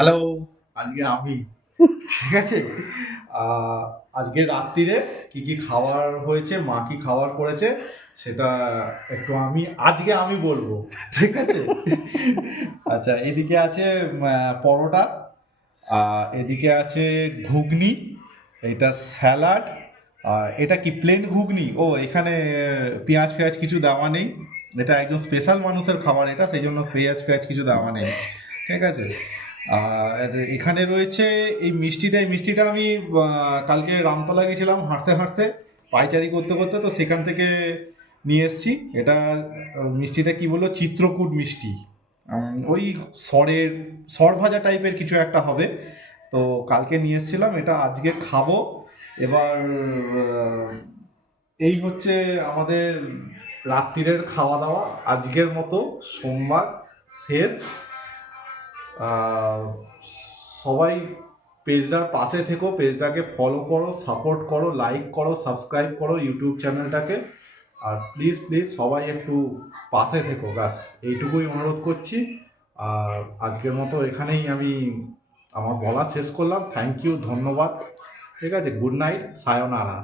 Hello, আজকে আমি ঠিক আছে? আ আজকে রাত্তিরে কি খাবার হয়েছে, মা কি খাবার করেছে সেটা একটু আজকে আমি বলবো। ঠিক আছে? আচ্ছা এদিকে আছে পরোটা, আ এদিকে আছে ঘুগনি, এটা স্যালাড, আর এটা কি প্লেন ঘুগনি? ও এখানে পেঁয়াজ-ফেয়াজ কিছু দেওয়া নেই। এটা একজন স্পেশাল মানুষের খাবার এটা, সেইজন্য পেঁয়াজ-ফেয়াজ কিছু দেওয়া নেই। ঠিক আছে? আর এখানে রয়েছে এই মিষ্টিটা আমি কালকে রামতলা গেছিলাম হাঁটতে পায়চারি করতে তো সেখান থেকে নিয়ে এসেছি। এটা মিষ্টিটা কি বলবো, চিত্রকূট মিষ্টি। ওই সর ভাজা টাইপের কিছু একটা হবে। তো কালকে নিয়ে এসেছিলাম, এটা আজকে খাবো। এবার এই হচ্ছে আমাদের রাত্তিরের খাওয়া দাওয়া আজকের মতো। সোমবার শেষ। আহ, সবাই পেজটার পাশে থেকো, পেজটাকে ফলো করো, সাপোর্ট করো, লাইক করো, সাবস্ক্রাইব করো ইউটিউব চ্যানেলটাকে। আর প্লিজ প্লিজ সবাই একটু পাশে থেকো, ব্যাস এইটুকুই অনুরোধ করছি। আর আজকের মতো এখানেই আমি আমার বলা শেষ করলাম। থ্যাংক ইউ, ধন্যবাদ। ঠিক আছে, গুড নাইট, সায়োনারা।